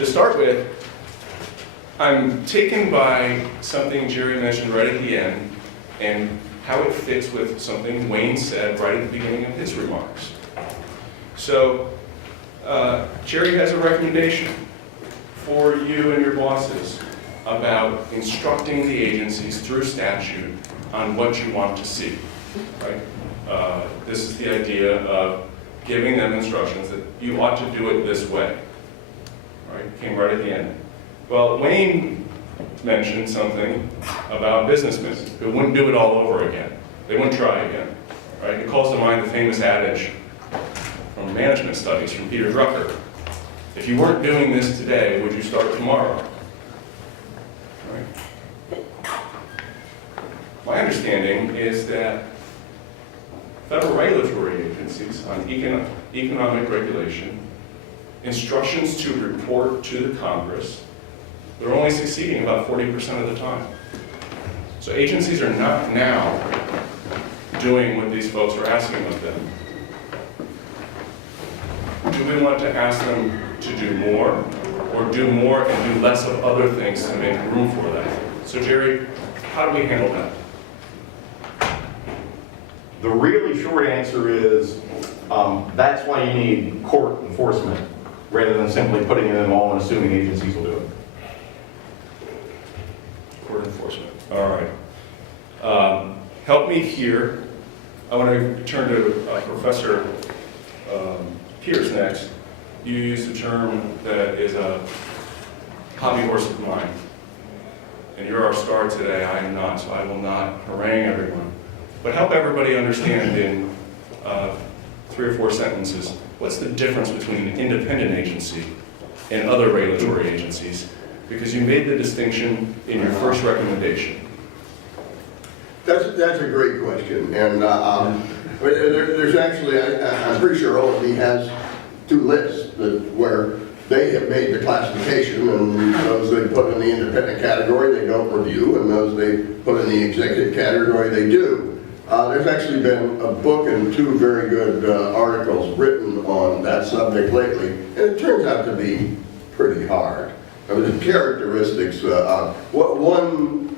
To start with, I'm taken by something Jerry mentioned right at the end and how it fits with something Wayne said right at the beginning of his remarks. So, Jerry has a recommendation for you and your bosses about instructing the agencies through statute on what you want to see, right? This is the idea of giving them instructions that you ought to do it this way, right? Came right at the end. Well, Wayne mentioned something about businessmen who wouldn't do it all over again. They wouldn't try again, right? It calls to mind the famous adage from management studies from Peter Drucker. If you weren't doing this today, would you start tomorrow? Right? My understanding is that federal regulatory agencies on economic regulation, instructions to report to the Congress, they're only succeeding about 40% of the time. So agencies are not now doing what these folks are asking of them. Do we want to ask them to do more, or do more and do less of other things to make room for that? So Jerry, how do we handle that? The really short answer is that's why you need court enforcement rather than simply putting it in law and assuming agencies will do it. Court enforcement. All right. Help me here. I want to turn to Professor Pierce next. You used a term that is a hobby horse of mine. And you're our star today. I am not, so I will not harangue everyone. But help everybody understand in 3 or 4 sentences, what's the difference between an independent agency and other regulatory agencies? Because you made the distinction in your first recommendation. That's a great question, and there's actually, I'm pretty sure OMB has 2 lists where they have made the classification, and those they put in the independent category they don't review, and those they put in the executive category they do. There's actually been a book and 2 very good articles written on that subject lately, and it turns out to be pretty hard. I mean, the characteristics, one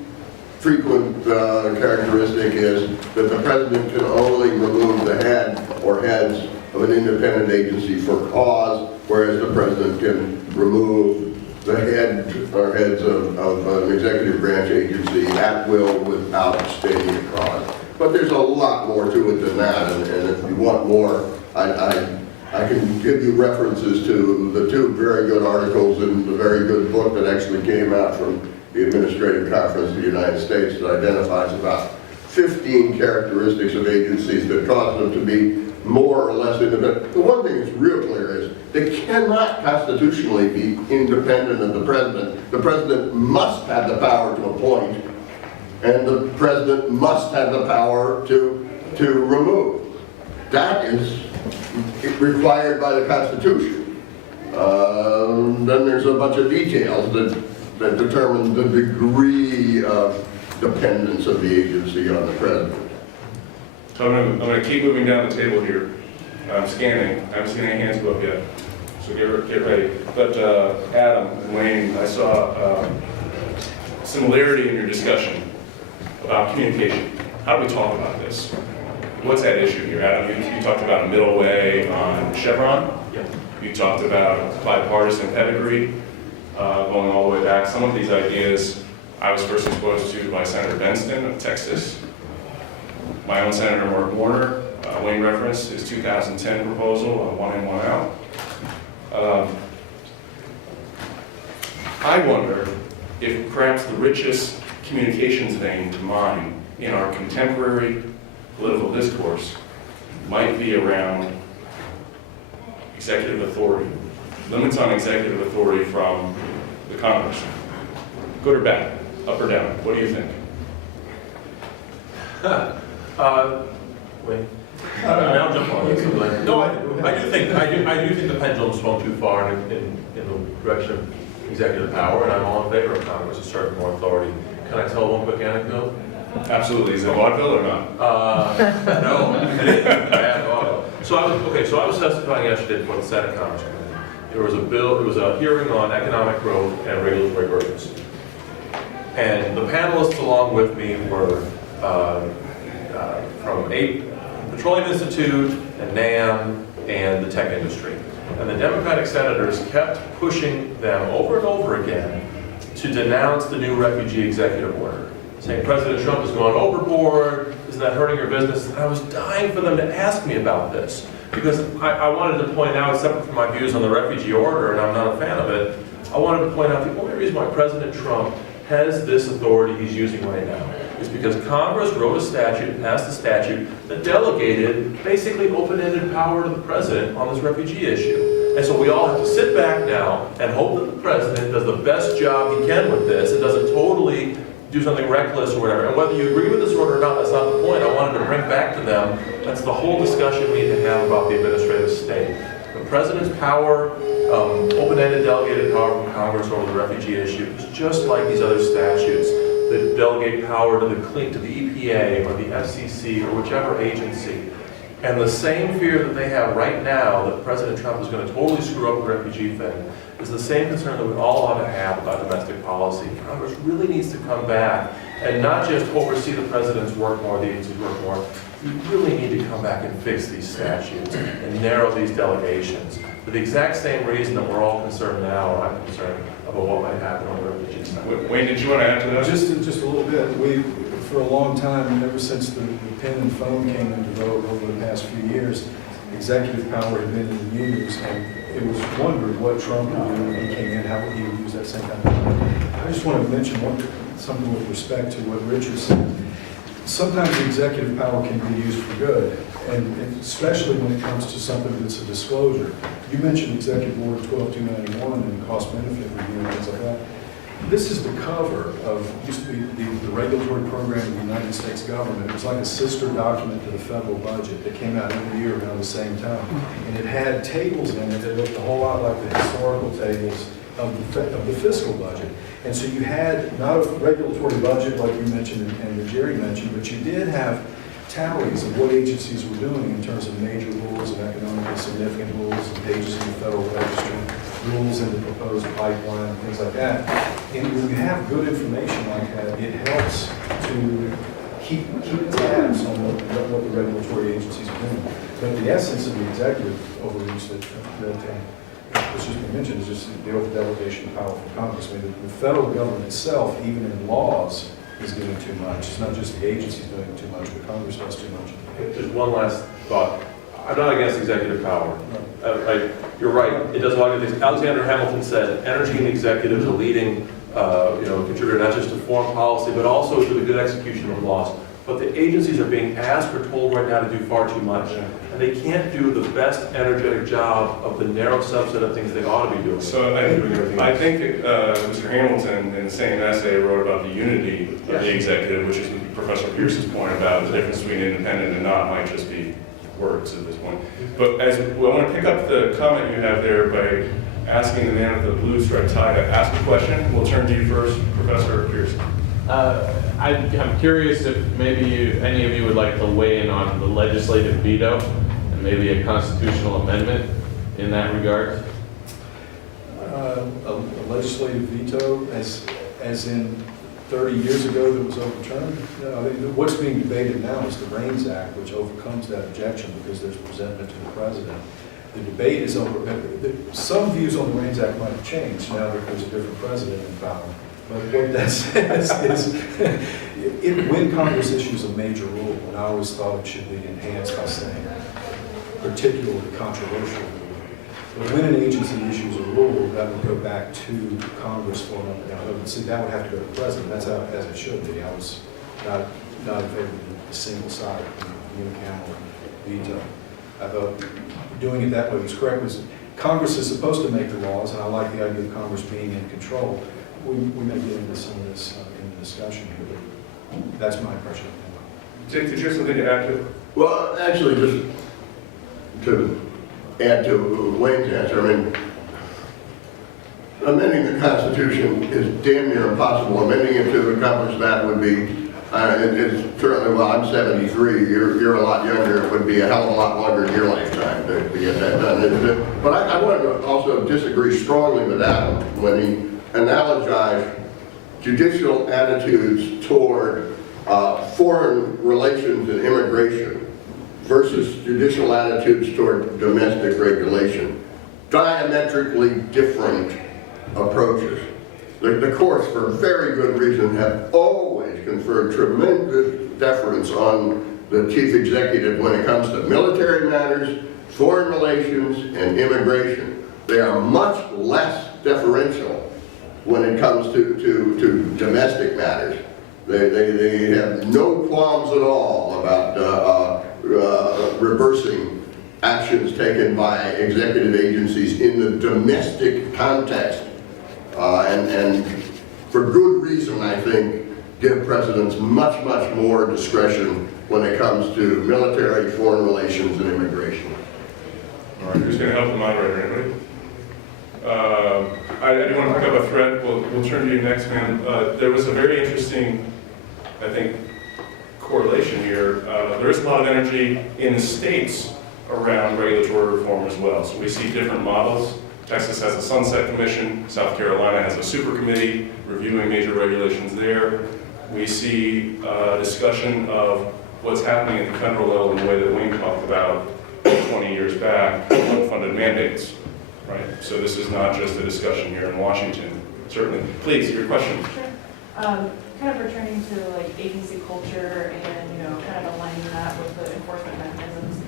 frequent characteristic is that the president can only remove the head or heads of an independent agency for cause, whereas the president can remove the head or heads of an executive branch agency at will without stating a cause. But there's a lot more to it than that, and if you want more, I can give you references to the 2 very good articles and the very good book that actually came out from the Administrative Conference of the United States that identifies about 15 characteristics of agencies that cause them to be more or less independent. The one thing that's real clear is they cannot constitutionally be independent of the president. The president must have the power to appoint, and the president must have the power to remove. That is required by the Constitution. Then there's a bunch of details that determine the degree of dependence of the agency on the president. So I'm going to keep moving down the table here. I'm scanning. I haven't seen any hands go up yet. So get ready. But Adam and Wayne, I saw similarity in your discussion about communication. How do we talk about this? What's at issue here, Adam? You talked about a middle way on Chevron. Yeah. You talked about bipartisan pedigree, going all the way back. Some of these ideas I was first exposed to by Senator Benston of Texas. My own Senator Mark Warner, Wayne referenced his 2010 proposal on 1 in, 1 out. I wonder if perhaps the richest communications vein to mine in our contemporary political discourse might be around executive authority, limits on executive authority from the Congress. Good or bad, up or down, what do you think? Wait. I'll jump on this. No, I do think the pendulum swung too far in the direction of executive power, and I'm all in favor of Congress asserting more authority. Can I tell one quick anecdote? Absolutely. Is it vaudeville or not? No, I didn't. I had vaudeville. So I was testifying yesterday before the Senate Congress Committee, there was a bill, there was a hearing on economic growth and regulatory burdens. And the panelists along with me were from Petroleum Institute and NAM and the tech industry. And the Democratic senators kept pushing them over and over again to denounce the new refugee executive order, saying President Trump is going overboard, isn't that hurting your business? And I was dying for them to ask me about this, because I wanted to point out, separate from my views on the refugee order, and I'm not a fan of it, I wanted to point out the only reason why President Trump has this authority he's using right now is because Congress wrote a statute, passed a statute that delegated basically open-ended power to the president on this refugee issue. And so we all have to sit back now and hope that the president does the best job he can with this and doesn't totally do something reckless or whatever. And whether you agree with this order or not, that's not the point. I wanted to bring back to them, that's the whole discussion we need to have about the administrative state. The president's power, open-ended delegated power from Congress over the refugee issue is just like these other statutes that delegate power to the EPA or the FCC or whichever agency. And the same fear that they have right now that President Trump is going to totally screw up the refugee thing is the same concern that we all ought to have about domestic policy. Congress really needs to come back and not just oversee the president's work more, the agency's work more. We really need to come back and fix these statutes and narrow these delegations for the exact same reason that we're all concerned now, or I'm concerned, about what might happen on the refugee side. Wayne, did you want to add to that? Just a little bit. For a long time, ever since the pen and phone came into vogue over the past few years, executive power had been in the news, and it was wondered what Trump would do when he came in, how he would use that same kind of power. I just want to mention something with respect to what Richard said. Sometimes the executive power can be used for good, and especially when it comes to something that's a disclosure. You mentioned Executive Order 12291 and cost-benefit review and things like that. This is the cover of, used to be the regulatory program of the United States government. It was like a sister document to the federal budget that came out every year around the same time. And it had tables in it that looked a whole lot like the historical tables of the fiscal budget. And so you had not a regulatory budget like you mentioned and that Jerry mentioned, but you did have tallies of what agencies were doing in terms of major rules and economically significant rules and pages in the Federal Register, rules in the proposed pipeline, and things like that. And when you have good information like that, it helps to keep tabs on what the regulatory agencies are doing. But the essence of the executive overreach that was just mentioned is just the delegation of power from Congress. I mean, the federal government itself, even in laws, is doing too much. It's not just the agencies doing too much, but Congress does too much. Just one last thought. I'm not against executive power. You're right. It does a lot of things. Alexander Hamilton said, energy and executive is a leading contributor not just to foreign policy, but also to the good execution of laws. But the agencies are being asked or told right now to do far too much. And they can't do the best energetic job of the narrow subset of things they ought to be doing. So I think Mr. Hamilton, in the same essay, wrote about the unity of the executive, which is Professor Pierce's point about the difference between independent and not might just be words at this point. But I want to pick up the comment you have there by asking the man with the blue striped tie to ask a question. We'll turn to you first, Professor Pierce. I'm curious if maybe any of you would like to weigh in on the legislative veto and maybe a constitutional amendment in that regard. A legislative veto, as in 30 years ago that was overturned. No, I mean, what's being debated now is the REINS Act, which overcomes that objection because there's presentment to the president. The debate is over. Some views on the REINS Act might have changed now that there's a different president in power. But what that says is, when Congress issues a major rule, and I always thought it should be enhanced by saying particularly controversial rule. But when an agency issues a rule, that would go back to Congress for an up and down vote. See, that would have to go to the president. That's how, as it should be. I was not in favor of the single side unicameral veto. I thought doing it that way was correct. Congress is supposed to make the laws, and I like the idea of Congress being in control. We may get into some of this in the discussion here, but that's my impression. Dick, did you have something to add to? Well, actually, just to add to Wayne's answer, I mean, amending the Constitution is damn near impossible. Amending it to accomplish that would be It's certainly, well, I'm 73, you're a lot younger, it would be a hell of a lot longer in your lifetime to get that done. But I want to also disagree strongly with Adam when he analogized judicial attitudes toward foreign relations and immigration versus judicial attitudes toward domestic regulation. Diametrically different approaches. The courts, for very good reason, have always conferred tremendous deference on the chief executive when it comes to military matters, foreign relations, and immigration. They are much less deferential when it comes to domestic matters. They have no qualms at all about reversing actions taken by executive agencies in the domestic context. And for good reason, I think, give presidents much, much more discretion when it comes to military, foreign relations, and immigration. All right, who's going to help the moderator? Anybody? I do want to pick up a thread. We'll turn to you next, man. There was a very interesting, I think, correlation here. There is a lot of energy in the states around regulatory reform as well. So we see different models. Texas has a sunset commission. South Carolina has a super committee reviewing major regulations there. We see discussion of what's happening at the federal level in the way that Wayne talked about 20 years back, unfunded mandates, right? So this is not just a discussion here in Washington. Certainly. Please, your question. Sure. Kind of returning to like agency culture and, kind of aligning that with the enforcement mechanisms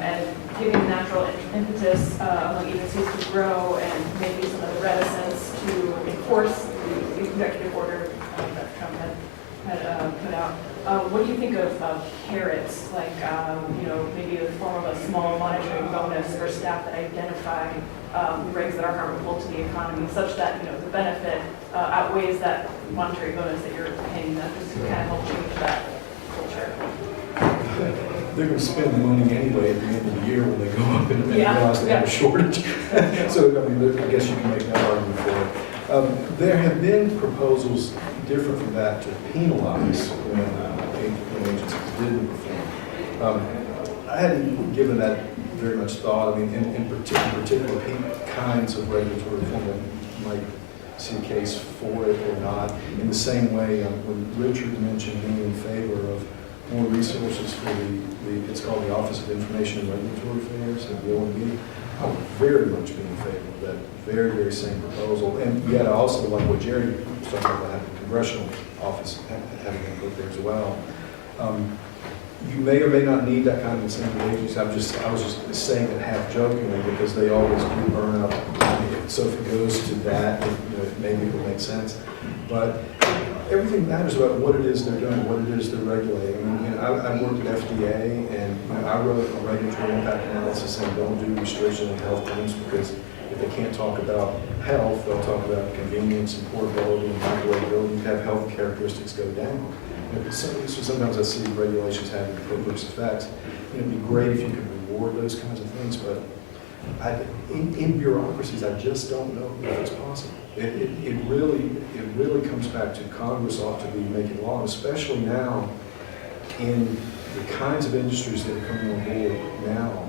and giving natural impetus among agencies to grow and maybe some of the reticence to enforce the executive order that Trump had put out. What do you think of carrots, like, maybe the form of a small monetary bonus for staff that identify regs that are harmful to the economy, such that, the benefit outweighs that monetary bonus that you're paying them, just to kind of help change that culture? They're going to spend the money anyway at the end of the year when they go up and Yeah, realize they have a yeah. shortage. So, I guess you can make that argument for it. There have been proposals different from that to penalize when agencies didn't perform. I hadn't given that very much thought. I mean, in particular kinds of regulatory reform that you might see a case for it or not. In the same way, when Richard mentioned being in favor of more resources for it's called the Office of Information and Regulatory Affairs, the OMB, I would very much be in favor of that very, very same proposal. And yet I also like what Jerry was talking about, having the congressional office having input there as well. You may or may not need that kind of incentive agency. I was just saying it half jokingly because they always do burn up. So if it goes to that, maybe it will make sense. But everything matters about what it is they're doing, what it is they're regulating. I worked at FDA, and I wrote a regulatory impact analysis saying don't do restriction in health claims because if they can't talk about health, they'll talk about convenience and portability and microwavability. You have health characteristics go down. So sometimes I see regulations having perverse effects. It'd be great if you could reward those kinds of things, but in bureaucracies, I just don't know if it's possible. It really comes back to Congress ought to be making law, especially now in the kinds of industries that are coming on board now,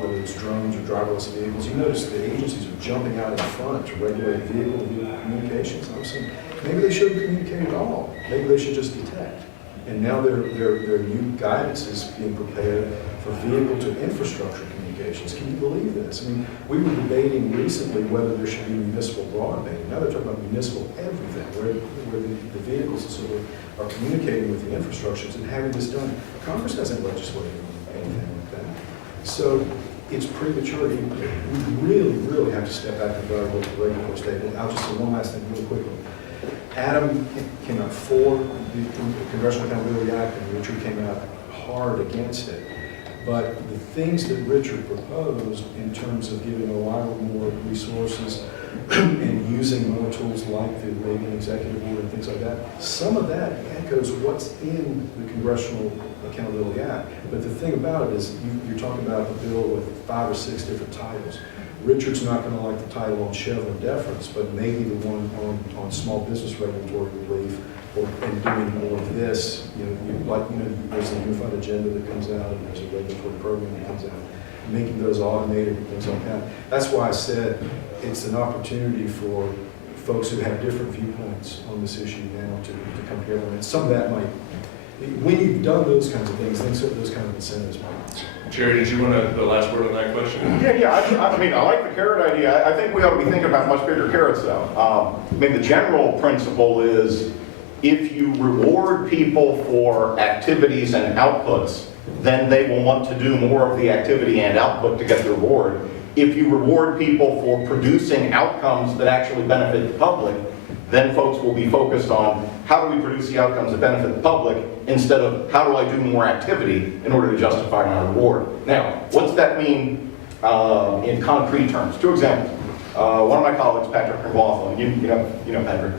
whether it's drones or driverless vehicles. You notice the agencies are jumping out in front to regulate vehicle communications. I was saying, maybe they shouldn't communicate at all. Maybe they should just detect. And now their new guidance is being prepared for vehicle to infrastructure communications. Can you believe this? I mean, we were debating recently whether there should be municipal broadband. Now they're talking about municipal everything, where the vehicles sort of are communicating with the infrastructures and having this done. Congress hasn't legislated anything like that. So it's premature. We really, really have to step back and evaluate the regulatory state. And I'll just say one last thing really quickly. Adam came out for the Congressional Accountability Act, and Richard came out hard against it. But the things that Richard proposed in terms of giving a lot more resources and using more tools like the Reagan Executive Order and things like that, some of that echoes what's in the Congressional Accountability Act. But the thing about it is you're talking about a bill with 5 or 6 different titles. Richard's not going to like the title on Chevron deference, but maybe the one on small business regulatory relief and doing more of this, there's a unified agenda that comes out, and there's a regulatory program that comes out, making those automated and things like that. That's why I said it's an opportunity for folks who have different viewpoints on this issue now to come together. And some of that might, when you've done those kinds of things, then those kind of incentives might. Jerry, did you want the last word on that question? Yeah, I mean, I like the carrot idea. I think we ought to be thinking about much bigger carrots, though. I mean, the general principle is if you reward people for activities and outputs, then they will want to do more of the activity and output to get the reward. If you reward people for producing outcomes that actually benefit the public, then folks will be focused on how do we produce the outcomes that benefit the public instead of how do I do more activity in order to justify my reward. Now, what's that mean in concrete terms? Two examples. One of my colleagues, Patrick McLaughlin, you know Patrick,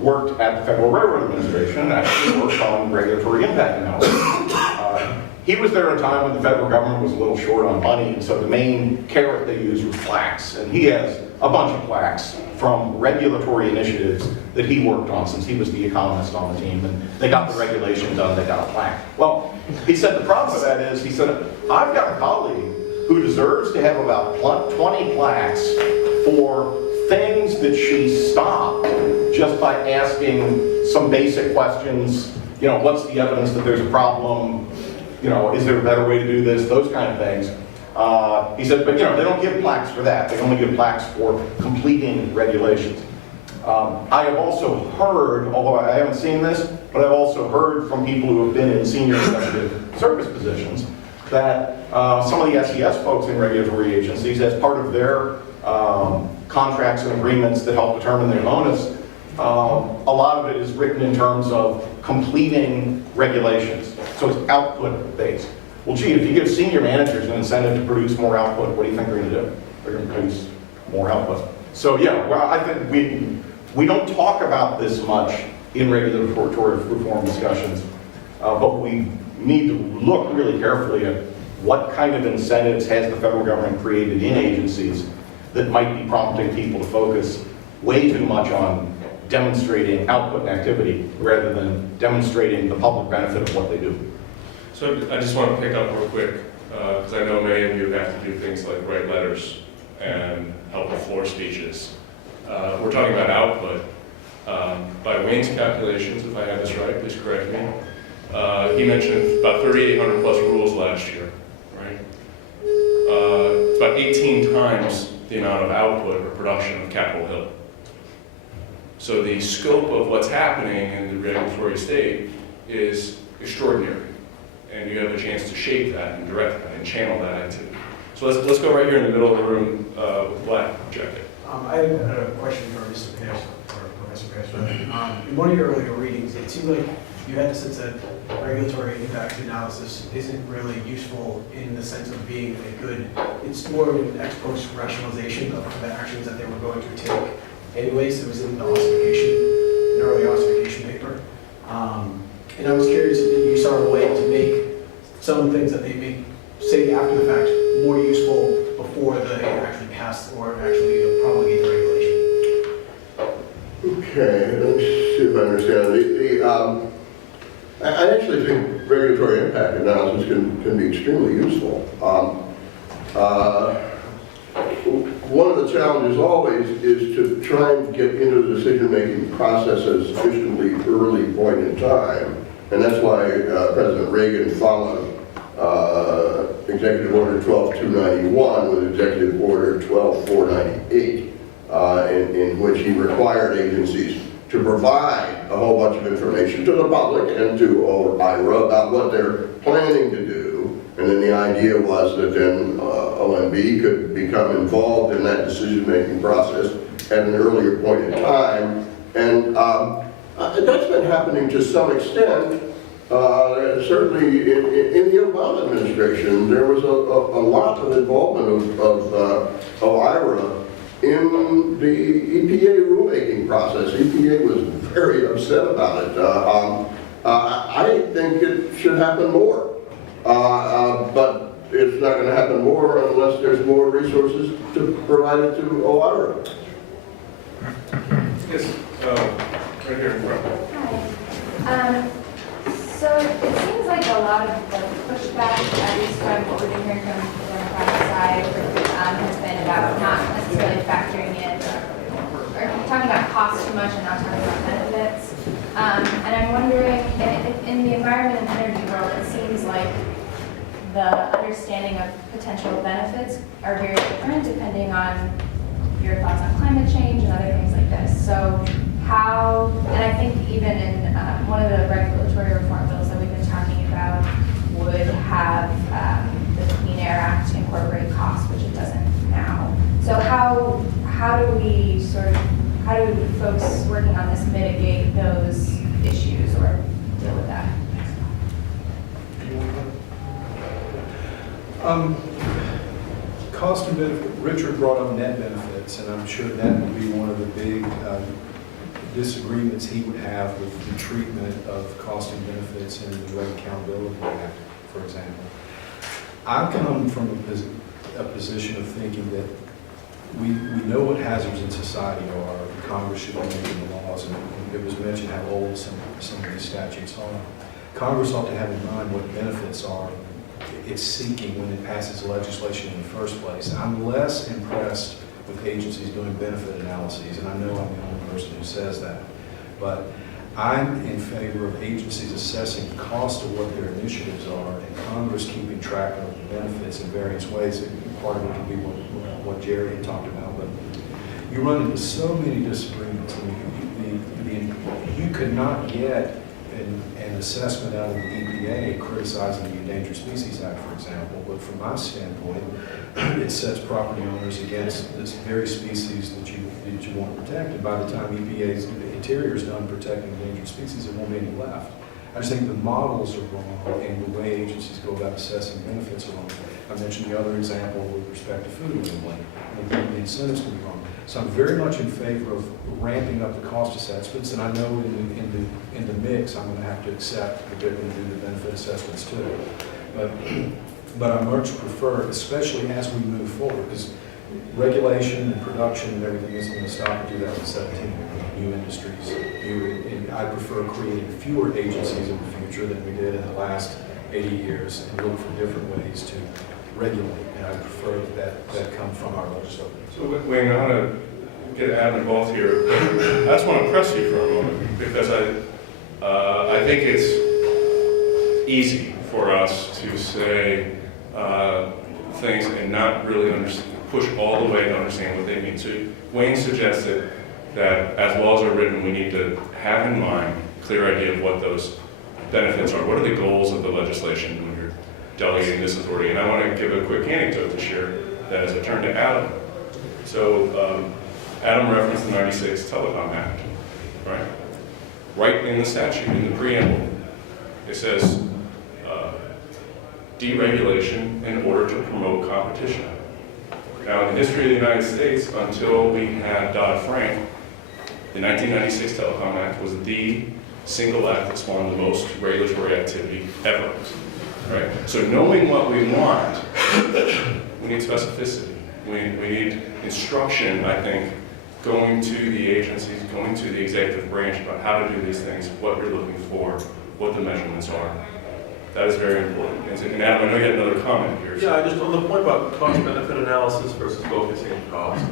worked at the Federal Railroad Administration and actually worked on regulatory impact analysis. He was there at a time when the federal government was a little short on money, and so the main carrot they used was plaques. And he has a bunch of plaques from regulatory initiatives that he worked on since he was the economist on the team, and they got the regulation done, they got a plaque. Well, he said the problem with that is, he said, I've got a colleague who deserves to have about 20 plaques for things that she stopped just by asking some basic questions, what's the evidence that there's a problem? Is there a better way to do this? Those kind of things. He said, but they don't give plaques for that. They only give plaques for completing regulations. I have also heard, although I haven't seen this, but I've also heard from people who have been in senior executive service positions that some of the SES folks in regulatory agencies, as part of their contracts and agreements that help determine their bonus, a lot of it is written in terms of completing regulations. So it's output based. Well, gee, if you give senior managers an incentive to produce more output, what do you think they're going to do? They're going to produce more output. So yeah, well, I think we don't talk about this much in regulatory reform discussions, but we need to look really carefully at what kind of incentives has the federal government created in agencies that might be prompting people to focus way too much on demonstrating output and activity rather than demonstrating the public benefit of what they do. So I just want to pick up real quick, because I know many of you have to do things like write letters and help with floor speeches. We're talking about output. By Wayne's calculations, if I have this right, please correct me, he mentioned about 3,800 plus rules last year, right? It's about 18 times the amount of output or production of Capitol Hill. So the scope of what's happening in the regulatory state is extraordinary. And you have a chance to shape that and direct that and channel that activity. So let's go right here in the middle of the room with black jacket. I had a question for Mr. Pass, or Professor Pass. In one of your earlier readings, it seemed like you had the sense that regulatory impact analysis isn't really useful in the sense of being a good, it's more of an ex post rationalization of the actions that they were going to take. Anyways, it was in the ossification, an early ossification paper. And I was curious if you saw a way to make some things that they may say after the fact more useful before they actually pass or actually promulgate the regulation. Okay, let's see if I understand. I actually think regulatory impact analysis can be extremely useful. One of the challenges always is to try and get into the decision-making process at a sufficiently early point in time. And that's why President Reagan followed Executive Order 12291 with Executive Order 12498, in which he required agencies to provide a whole bunch of information to the public and to IRA about what they're planning to do. And then the idea was that then OMB could become involved in that decision-making process at an earlier point in time. And that's been happening to some extent. Certainly in the Obama administration, there was a lot of involvement of IRA in the EPA rulemaking process. EPA was very upset about it. I think it should happen more, but it's not going to happen more unless there's more resources to provide it to OIRA. Yes, right here in front. Hi. So it seems like a lot of the pushback, at least from what we've been hearing from the Democratic side, has been about not necessarily factoring in, or talking about cost too much and not talking about benefits. And I'm wondering, in the environment and energy world, it seems like the understanding of potential benefits are very different depending on your thoughts on climate change and other things like this. So how, and I think even in one of the regulatory reform bills that we've been talking about would have the Clean Air Act incorporate costs, which it doesn't now. So how do we folks working on this mitigate those issues or deal with that? Cost and benefit, Richard brought up net benefits, and I'm sure that would be one of the big disagreements he would have with the treatment of cost and benefits in the Rate Accountability Act, for example. I come from a position of thinking that we know what hazards in society are. Congress should be making the laws, and it was mentioned how old some of these statutes are. Congress ought to have in mind what benefits are it's seeking when it passes legislation in the first place. I'm less impressed with agencies doing benefit analyses, and I know I'm the only person who says that, but I'm in favor of agencies assessing the cost of what their initiatives are and Congress keeping track of the benefits in various ways. Part of it can be what Jerry had talked about, but you run into so many disagreements. I mean, you could not get an assessment out of the EPA criticizing the Endangered Species Act, for example, but from my standpoint, it sets property owners against this very species that you want to protect. And by the time EPA's Interior is done protecting endangered species, there won't be any left. I just think the models are wrong and the way agencies go about assessing benefits are wrong. I mentioned the other example with respect to food labeling. The incentives can be wrong. So I'm very much in favor of ramping up the cost assessments, and I know in the mix I'm going to have to accept that they're going to do the benefit assessments too. But I much prefer, especially as we move forward, because regulation and production and everything isn't going to stop in 2017. New industries, I prefer creating fewer agencies in the future than we did in the last 80 years and look for different ways to regulate, and I prefer that come from our legislature. So Wayne, I want to get Adam involved here. I just want to press you for a moment because I think it's easy for us to say things and not really push all the way to understand what they mean. So Wayne suggested that as laws are written, we need to have in mind a clear idea of what those benefits are. What are the goals of the legislation when you're delegating this authority? And I want to give a quick anecdote to share that as I turn to Adam. So Adam referenced the 96 Telecom Act, right? Right in the statute, in the preamble, it says deregulation in order to promote competition. Now, in the history of the United States, until we had Dodd-Frank, the 1996 Telecom Act was the single act that spawned the most regulatory activity ever, right? So knowing what we want, we need specificity. We need instruction, I think, going to the agencies, going to the executive branch about how to do these things, what you're looking for, what the measurements are. That is very important. And Adam, I know you had another comment here. Yeah, I just on the point about cost-benefit analysis versus focusing on cost,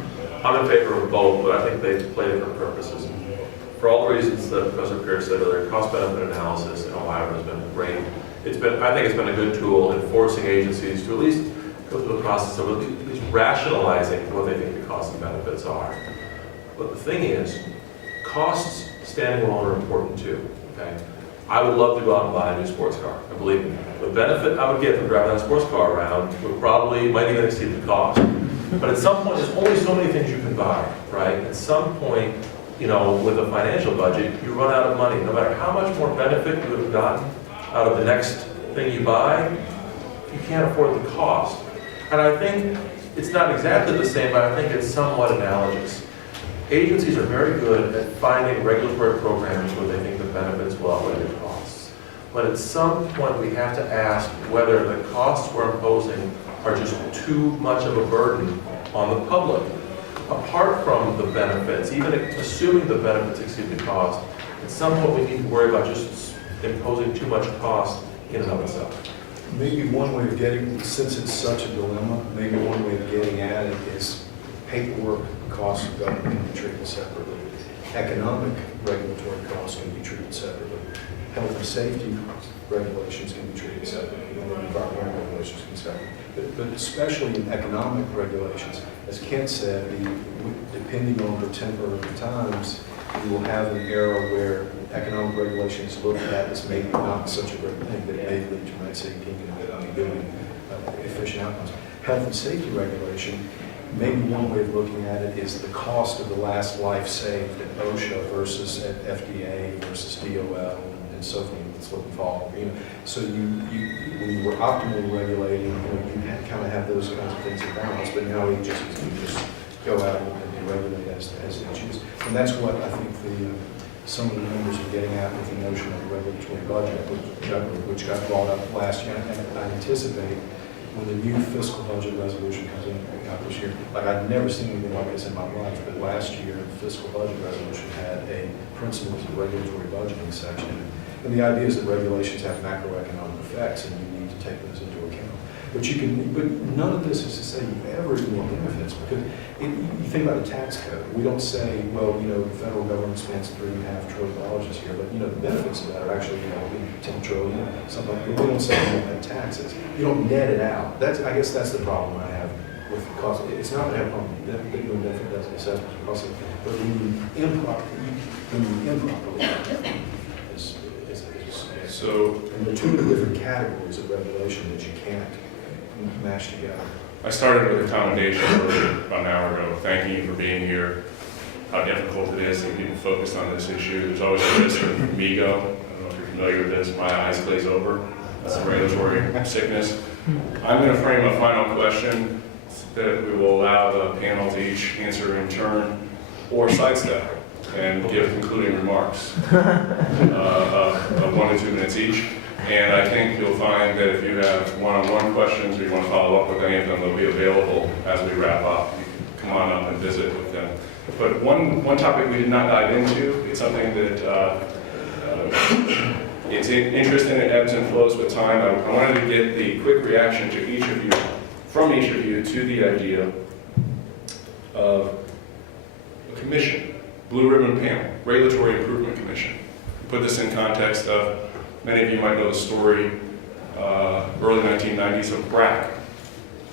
I'm in favor of both, but I think they play different purposes. For all the reasons that Professor Pierce said earlier, cost-benefit analysis in Ohio has been great. I think it's been a good tool in forcing agencies to at least go through the process of at least rationalizing what they think the costs and benefits are. But the thing is, costs standing alone are important too, okay? I would love to go out and buy a new sports car, believe me. The benefit I would get from driving that sports car around might even exceed the cost. But at some point, there's only so many things you can buy, right? At some point, with a financial budget, you run out of money. No matter how much more benefit you would have gotten out of the next thing you buy, you can't afford the cost. And I think it's not exactly the same, but I think it's somewhat analogous. Agencies are very good at finding regulatory programs where they think the benefits will outweigh the costs. But at some point, we have to ask whether the costs we're imposing are just too much of a burden on the public. apart from the benefits, even assuming the benefits exceed the cost, at some point we need to worry about just imposing too much cost in and of itself. Maybe one way of getting, since it's such a dilemma, maybe one way of getting at it is paperwork costs of government can be treated separately. Economic regulatory costs can be treated separately. Health and safety regulations can be treated separately, and then environmental regulations can be separate. But especially in economic regulations, as Kent said, depending on the temper of the times, you will have an era where economic regulation is looked at as maybe not such a great thing, that may lead to rent seeking and building efficient outcomes. Health and safety regulation, maybe one way of looking at it is the cost of the last life saved at OSHA versus at FDA versus DOL and so forth. It's looking forward. So when you were optimally regulating, you kind of have those kinds of things in balance, but now agencies can just go out and regulate as they choose. And that's what I think some of the members are getting at with the notion of a regulatory budget, which got brought up last year. And I anticipate when the new fiscal budget resolution comes in this year, like I've never seen anything like this in my life, but last year the fiscal budget resolution had a principles of regulatory budgeting section. And the idea is that regulations have macroeconomic effects and you need to take those into account. But none of this is to say you ever ignore benefits, because you think about the tax code. We don't say, well, the federal government spends $3.5 trillion this year, but the benefits of that are actually 10 trillion, something like that. We don't say you don't pay taxes. You don't net it out. I guess that's the problem I have with the cost. It's not that I have a problem with doing benefit assessments because of, but when you improperly So and there are two different categories of regulation that you can't mash together. I started with a commendation about an hour ago, thanking you for being here, how difficult it is to get people focused on this issue. There's always a risk of amigo. I don't know if you're familiar with this. My eyes glaze over. That's a regulatory sickness. I'm going to frame a final question that we will allow the panel to each answer in turn or sidestep and give concluding remarks of 1 to 2 minutes each. And I think you'll find that if you have one-on-one questions or you want to follow up with any of them, they'll be available as we wrap up. You can come on up and visit with them. But one topic we did not dive into, it's something that it's interesting, it ebbs and flows with time. I wanted to get the quick reaction to each of you, from each of you, to the idea of a commission, Blue Ribbon Panel, Regulatory Improvement Commission. Put this in context of, many of you might know the story, early 1990s of BRAC,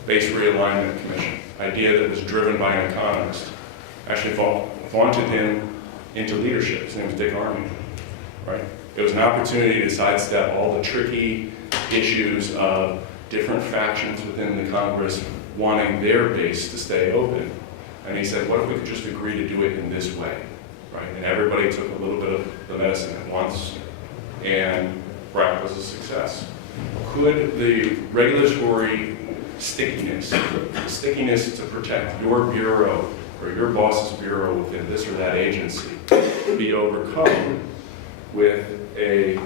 Base Realignment Commission, idea that was driven by an economist. Actually vaunted him into leadership. His name was Dick Armey, right? It was an opportunity to sidestep all the tricky issues of different factions within the Congress wanting their base to stay open. And he said, what if we could just agree to do it in this way, right? And everybody took a little bit of the medicine at once, and BRAC was a success. Could the regulatory stickiness, the stickiness to protect your bureau or your boss's bureau within this or that agency be overcome with a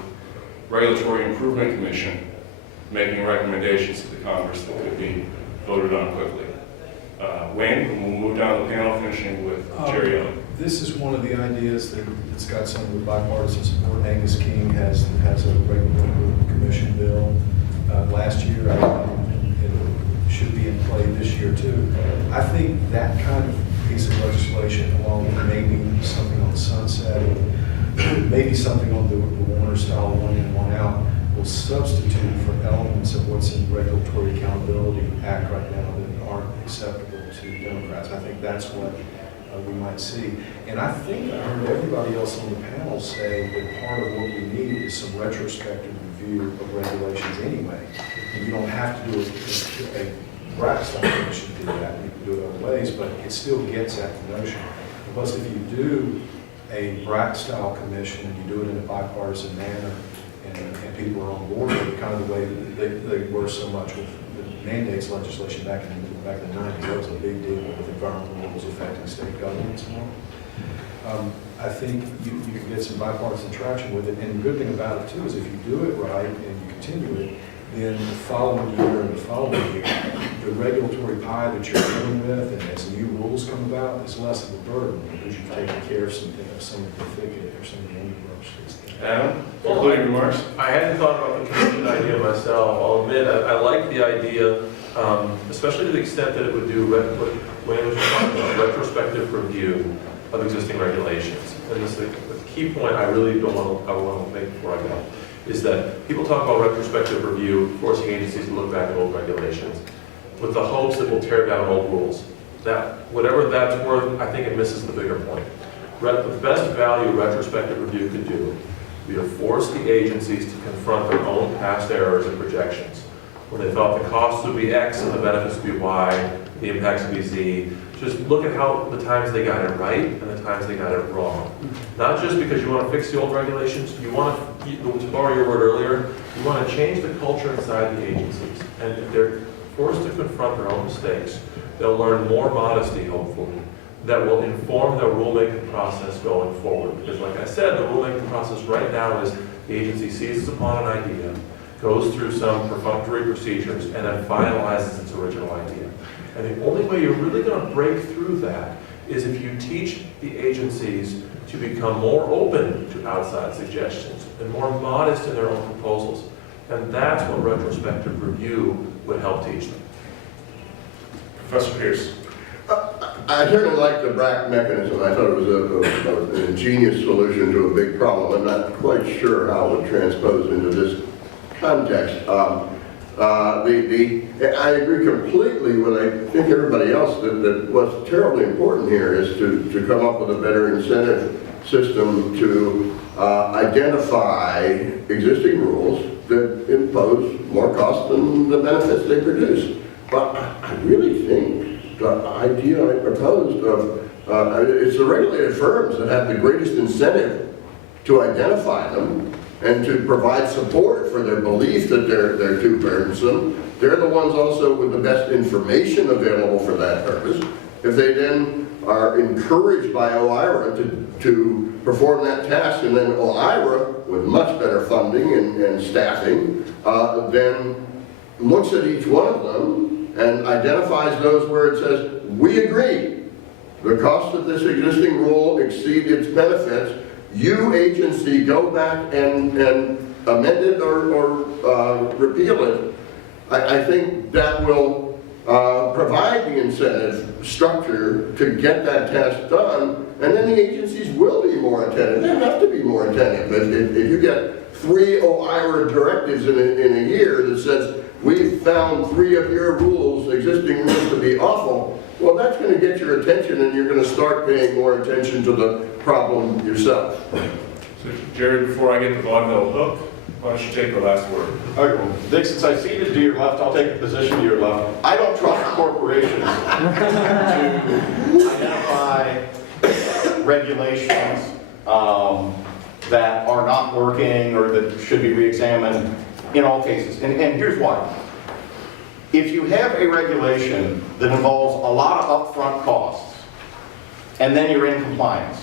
regulatory improvement commission making recommendations to the Congress that could be voted on quickly? Wayne, and we'll move down the panel, finishing with Jerry Ellig. This is one of the ideas that's got some of the bipartisan support. Angus King has a regulatory commission bill last year. It should be in play this year too. I think that kind of piece of legislation, along with maybe something on sunsetting, maybe something on the Warner style one in, one out, will substitute for elements of what's in the Regulatory Accountability Act right now that aren't acceptable to Democrats. I think that's what we might see. And I think I heard everybody else on the panel say that part of what we need is some retrospective review of regulations anyway. And you don't have to do a BRAC style commission to do that. You can do it other ways, but it still gets at the notion. Plus, if you do a BRAC style commission and you do it in a bipartisan manner, and people are on board with it, kind of the way that they were so much with the mandates legislation back in the 90s. That was a big deal with environmental rules affecting state governments and all. I think you can get some bipartisan traction with it. And the good thing about it too is if you do it right and you continue it, then the following year and the following year, the regulatory pie that you're dealing with, and as new rules come about, is less of a burden because you've taken care of some of the thicket or some of the underbrush. Adam, concluding remarks? I hadn't thought about the commission idea myself. I'll admit, I like the idea, especially to the extent that it would do what Wayne was talking about, retrospective review of existing regulations. And this is the key point I really want to make before I go, is that people talk about retrospective review, forcing agencies to look back at old regulations, with the hopes that we'll tear down old rules. That, whatever that's worth, I think it misses the bigger point. The best value retrospective review could do would be to force the agencies to confront their own past errors and projections. When they thought the costs would be X and the benefits would be Y, the impacts would be Z, just look at how the times they got it right and the times they got it wrong. Not just because you want to fix the old regulations, you want to borrow your word earlier, you want to change the culture inside the agencies. And if they're forced to confront their own mistakes, they'll learn more modesty, hopefully, that will inform their rulemaking process going forward. Because like I said, the rulemaking process right now is the agency seizes upon an idea, goes through some perfunctory procedures, and then finalizes its original idea. And the only way you're really going to break through that is if you teach the agencies to become more open to outside suggestions and more modest in their own proposals. And that's what retrospective review would help teach them. Professor Pierce. I certainly like the BRAC mechanism. I thought it was an ingenious solution to a big problem. I'm not quite sure how it would transpose into this context. I agree completely with I think everybody else that what's terribly important here is to come up with a better incentive system to identify existing rules that impose more cost than the benefits they produce. But I really think the idea I proposed of, it's the regulated firms that have the greatest incentive to identify them and to provide support for their belief that they're too burdensome. They're the ones also with the best information available for that purpose. If they then are encouraged by OIRA to perform that task, and then OIRA, with much better funding and staffing, then looks at each one of them and identifies those where it says, we agree, the cost of this existing rule exceed its benefits. You agency go back and amend it or repeal it. I think that will provide the incentive structure to get that task done, and then the agencies will be more attentive. They have to be more attentive. If you get 3 OIRA directives in a year that says, we found 3 of your rules, existing rules, to be awful, well, that's going to get your attention, and you're going to start paying more attention to the problem yourself. So, Jerry, before I get the vaudeville hook, why don't you take the last word? Okay, well, Dick, since I ceded to your left, I'll take a position to your left. I don't trust corporations to identify regulations that are not working or that should be re-examined in all cases. And here's why. If you have a regulation that involves a lot of upfront costs, and then you're in compliance,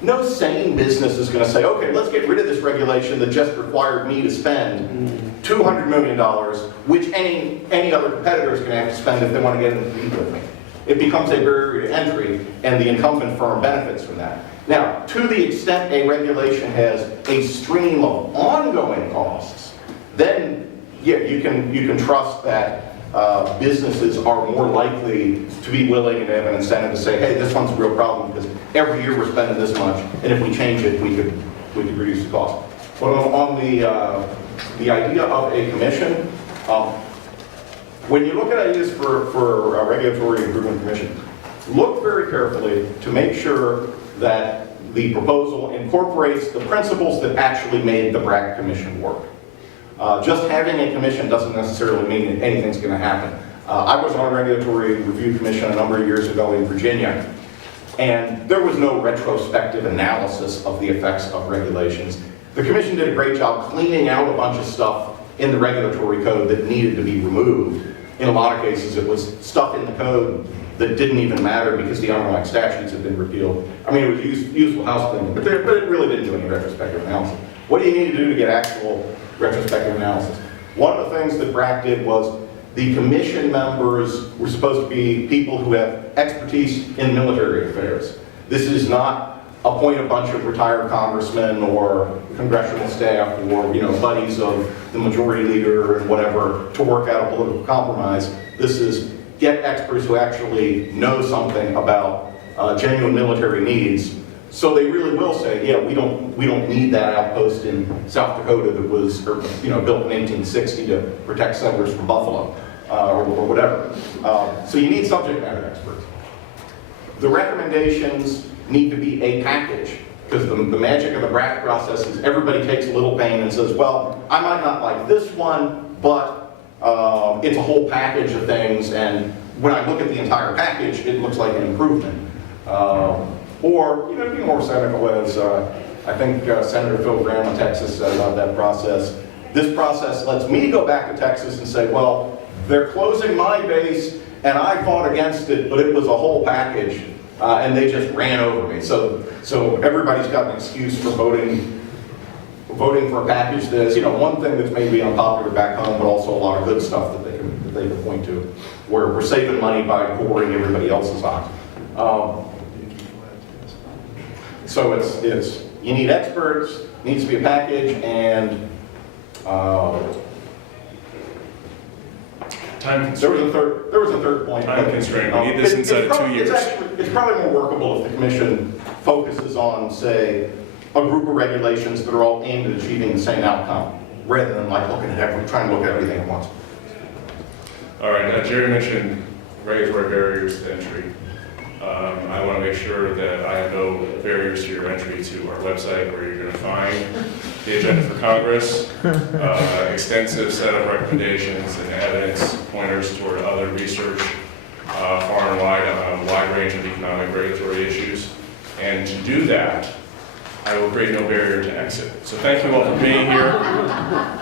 no sane business is going to say, okay, let's get rid of this regulation that just required me to spend $200 million, which any other competitor is going to have to spend if they want to get in the league with me. It becomes a barrier to entry, and the incumbent firm benefits from that. Now, to the extent a regulation has a stream of ongoing costs, then yeah, you can trust that businesses are more likely to be willing and have an incentive to say, hey, this one's a real problem because every year we're spending this much, and if we change it, we could reduce the cost. But on the idea of a commission, when you look at ideas for a regulatory improvement commission, look very carefully to make sure that the proposal incorporates the principles that actually made the BRAC commission work. Just having a commission doesn't necessarily mean that anything's going to happen. I was on a regulatory review commission a number of years ago in Virginia, and there was no retrospective analysis of the effects of regulations. The commission did a great job cleaning out a bunch of stuff in the regulatory code that needed to be removed. In a lot of cases, it was stuff in the code that didn't even matter because the underlying statutes had been repealed. I mean, it was useful house cleaning, but it really didn't do any retrospective analysis. What do you need to do to get actual retrospective analysis? One of the things that BRAC did was the commission members were supposed to be people who have expertise in military affairs. This is not appoint a bunch of retired congressmen or congressional staff or, buddies of the majority leader and whatever to work out a political compromise. This is get experts who actually know something about genuine military needs. So they really will say, yeah, we don't need that outpost in South Dakota that was, built in 1860 to protect settlers from Buffalo, or whatever. So you need subject matter experts. The recommendations need to be a package, because the magic of the BRAC process is everybody takes a little pain and says, well, I might not like this one, but it's a whole package of things, and when I look at the entire package, it looks like an improvement. Or, to be more cynical, as I think Senator Phil Graham of Texas said about that process, this process lets me go back to Texas and say, well, they're closing my base, and I fought against it, but it was a whole package, and they just ran over me. So everybody's got an excuse for voting for a package that is, one thing that's maybe unpopular back home, but also a lot of good stuff that they can point to, where we're saving money by pouring everybody else's ox. So it's you need experts, needs to be a package, and Time there was constraint. a third point. Time constraint. We need this inside of 2 years. It's probably more workable if the commission focuses on, say, a group of regulations that are all aimed at achieving the same outcome, rather than like trying to look at everything at once. All right, Jerry mentioned regulatory barriers to entry. I want to make sure that I have no barriers to your entry to our website, where you're going to find the agenda for Congress, extensive set of recommendations and evidence pointers toward other research, far and wide, on a wide range of economic regulatory issues. And to do that, I will create no barrier to exit. So thank you all for being here.